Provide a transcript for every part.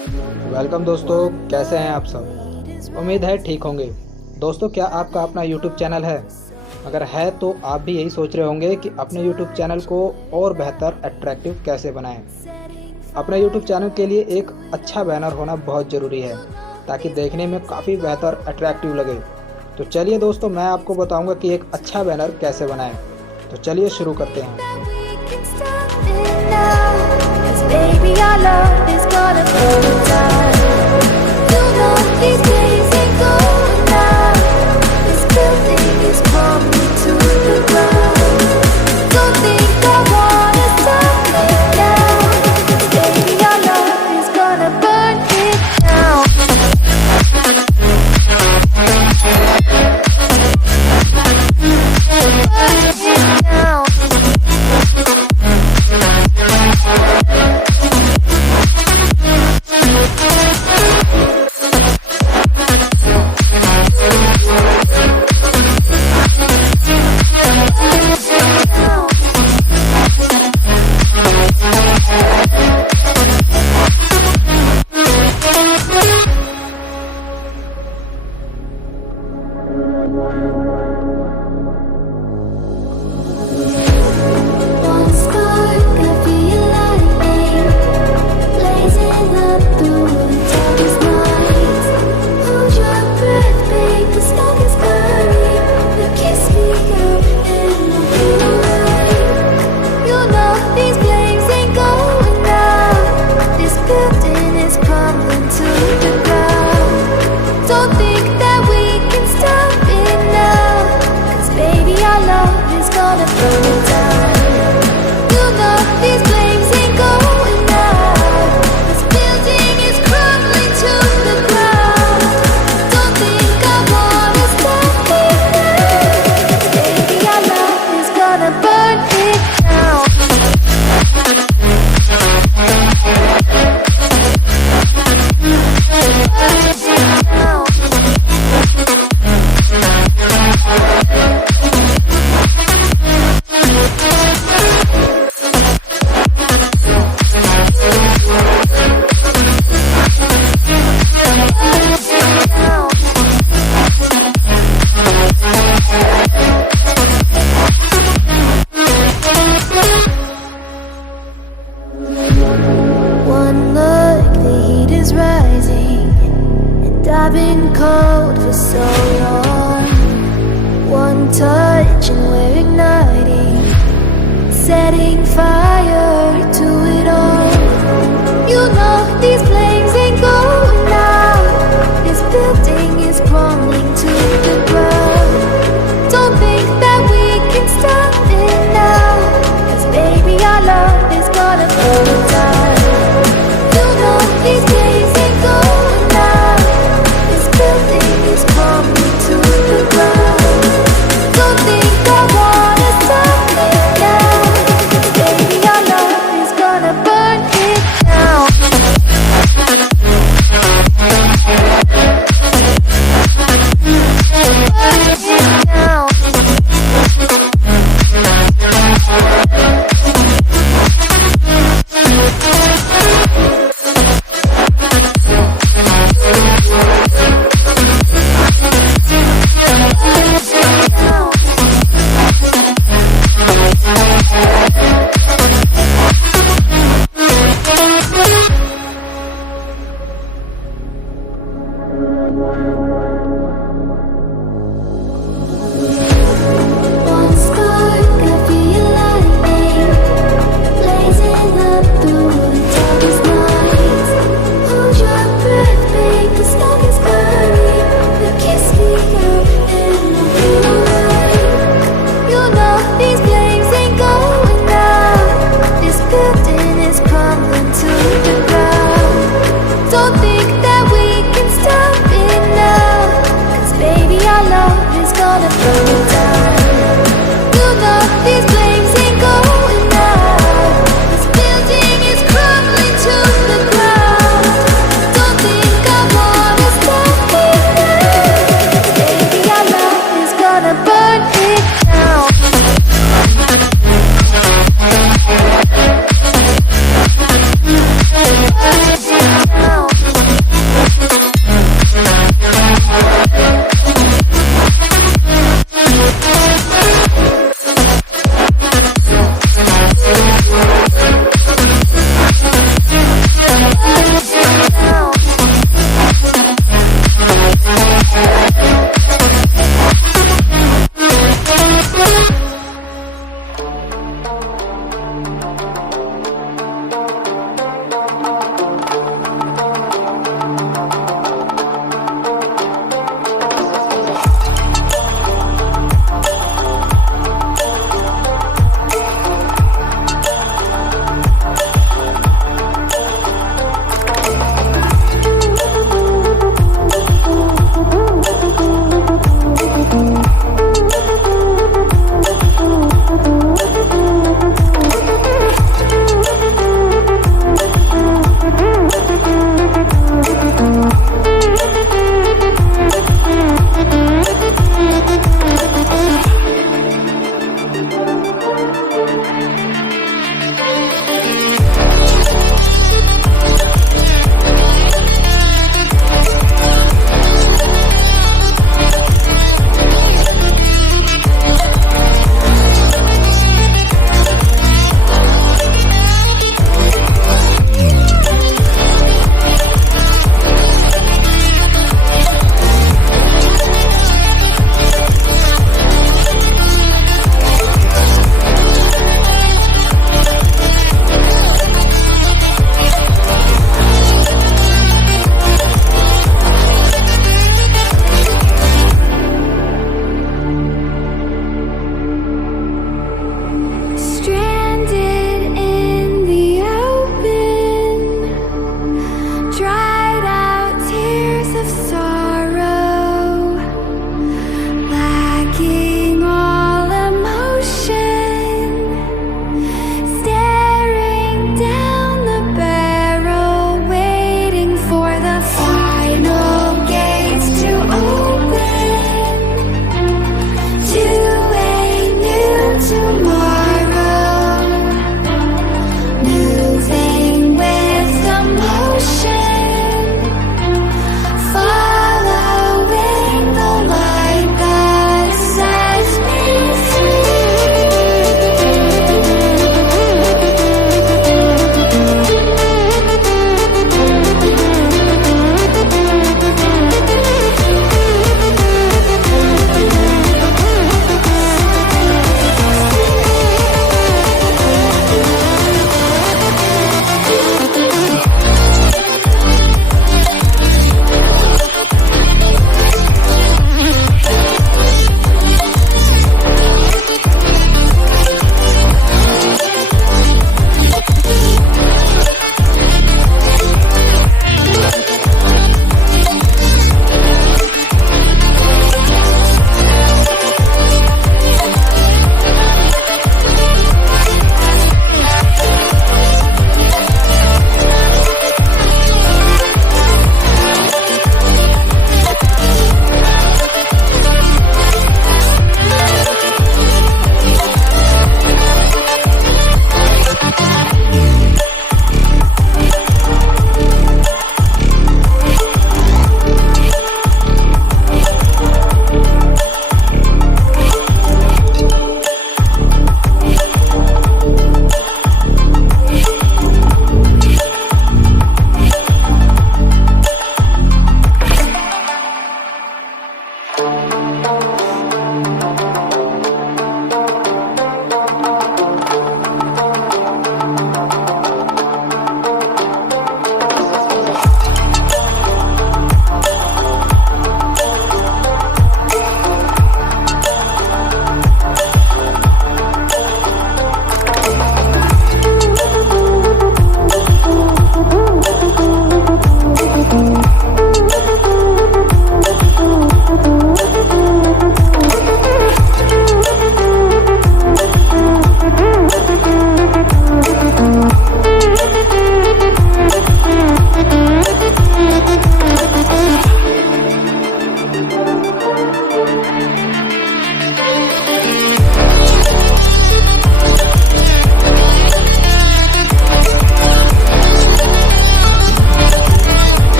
Welcome दोस्तों, कैसे हैं आप सब। उम्मीद है ठीक होंगे। दोस्तों, क्या आपका अपना YouTube चैनल है? अगर है तो आप भी यही सोच रहे होंगे कि अपने YouTube चैनल को और बेहतर अट्रैक्टिव कैसे बनाएं। अपने YouTube चैनल के लिए एक अच्छा बैनर होना बहुत ज़रूरी है ताकि देखने में काफ़ी बेहतर अट्रैक्टिव लगे। तो चलिए दोस्तों, मैं आपको बताऊंगा कि एक अच्छा बैनर कैसे बनाएं। तो चलिए शुरू करते हैं। Baby, our love is gonna burn it down. You know these days ain't going now. This building is crumbling to the ground. Don't think I wanna stop it now. Baby, our love is gonna burn it down. Burn it down. I've been cold for so long. One touch and we're igniting, setting fire to it all. You know these flames ain't going out. This building is crumbling to the ground. Don't think that we can stop it now, 'cause baby our love is gonna burn it down. You know these days ain't going out. This building is crumbling to the ground. Don't think I wanna stop it now, 'cause baby our love is gonna burn it down. Burn it down. One spark, I feel lightning blazing up through the darkest nights. Hold your breath, babe, the smoke is burning. You kiss me out and I feel alright. You know these flames ain't going out. This building is crumbling to the ground. Don't think that we can stop it now, 'cause baby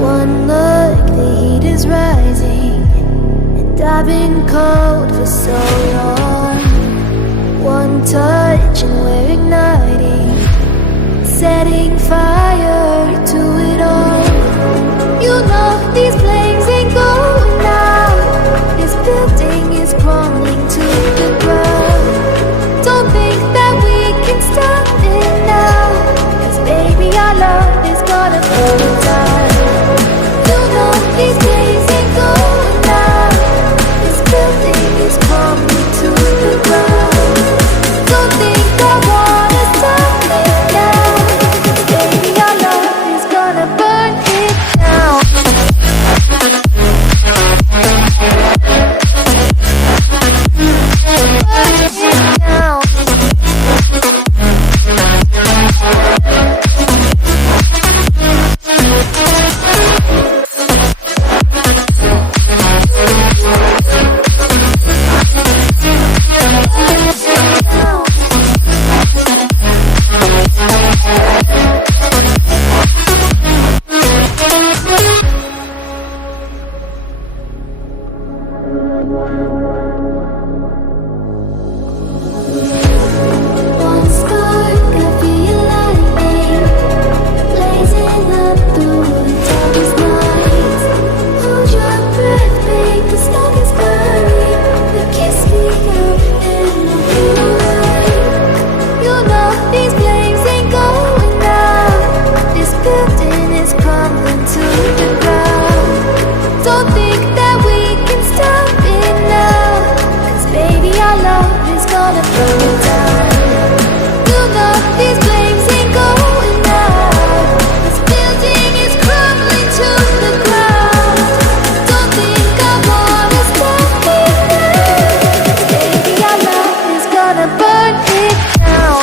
One look, the heat is rising, and I've been cold for so long. One touch and we're igniting, setting fire to it all. You know these flames ain't going out. This building is crumbling to the ground. Don't think that we can stop it now, 'cause baby our love is gonna burn it down. You know these flames ain't going out. This building is crumbling to the ground. Don't think I wanna stop it now, 'cause baby our love is gonna burn it down. One spark, I feel lightning blazing up through the darkest nights. Hold your breath, babe, the smoke is burning. The kiss me out and I'll feel right. You know these flames ain't going out. This building is crumbling to the ground. Don't think that we can stop it now, 'cause baby our love is gonna burn it down. You know these flames ain't going out. This building is crumbling to the ground. Don't think I wanna stop it now, 'cause baby our love is gonna burn it down.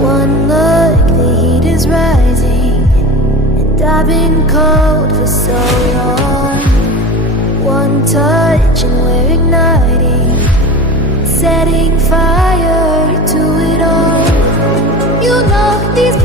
One look, the heat is rising, and I've been cold for so long. One touch and we're igniting, setting fire to it all. You know these